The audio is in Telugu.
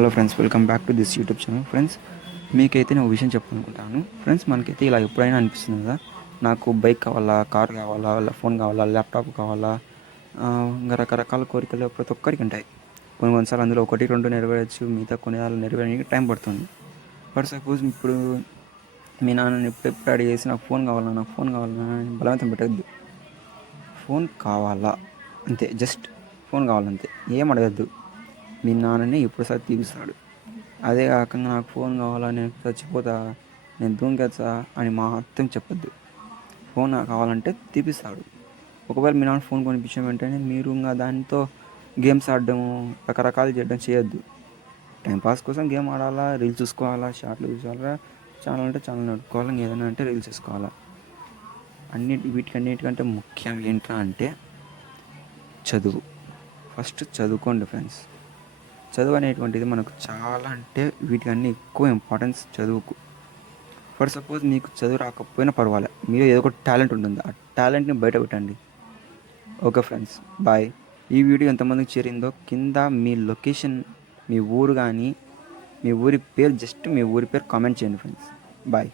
Hello friends, welcome back to this YouTube channel. Friends, మీకైతే నేను ఒక విషయం చెప్పాలనుకుంటాను. ఫ్రెండ్స్, మనకైతే ఇలా ఎప్పుడైనా అనిపిస్తుంది కదా, నాకు బైక్ కావాలా, కార్ కావాలా, ఫోన్ కావాలా, ల్యాప్టాప్ కావాలా, ఇంకా రకరకాల కోరికలు ప్రతి ఒక్కరికి ఉంటాయి. కొన్నిసార్లు అందులో ఒకటి రెండు నెరవేరచ్చు, మిగతా కొన్నిసార్లు నెరవేరడానికి టైం పడుతుంది. ఫర్ సపోజ్ ఇప్పుడు మీ నాన్నని ఎప్పుడు అడిగేసి నాకు ఫోన్ కావాలా, నాకు ఫోన్ కావాలా అని బలవంతం పెట్టద్దు. ఫోన్ కావాలా అంతే, జస్ట్ ఫోన్ కావాలంతే, ఏం అడగద్దు. మీ నాన్నని ఎప్పుడుసారి తీపిస్తాడు. అదే కాకుండా నాకు ఫోన్ కావాలా, నేను చచ్చిపోతా, నేను దూంకేస్తా అని మాత్రం చెప్పొద్దు. ఫోన్ కావాలంటే తీపిస్తాడు. ఒకవేళ మీ నాన్న ఫోన్ కొనిపించిన వెంటనే మీరు ఇంకా దాంతో గేమ్స్ ఆడడము, రకరకాలు చేయడం చేయొద్దు. టైంపాస్ కోసం గేమ్ ఆడాలా, రీల్స్ చూసుకోవాలా, షార్ట్లు చూసుకోవాలా, ఛానల్ అంటే ఛానల్ నడుపుకోవాలా, ఏదైనా అంటే రీల్స్ చూసుకోవాలా. వీటికన్నిటికంటే ముఖ్యం ఏంట్రా అంటే చదువు. ఫస్ట్ చదువుకోండి ఫ్రెండ్స్. చదువు అనేటువంటిది మనకు చాలా, అంటే వీటికన్నీ ఎక్కువ ఇంపార్టెన్స్ చదువుకు. ఫర్ సపోజ్ మీకు చదువు రాకపోయినా పర్వాలే, మీరు ఏదో ఒక టాలెంట్ ఉంటుంది, ఆ టాలెంట్ని బయట పెట్టండి. Okay friends, bye. ఈ వీడియో ఎంతమందికి చేరిందో కింద మీ లొకేషన్, మీ ఊరు కానీ, మీ ఊరి పేరు, జస్ట్ మీ ఊరి పేరు కామెంట్ చేయండి ఫ్రెండ్స్. బాయ్.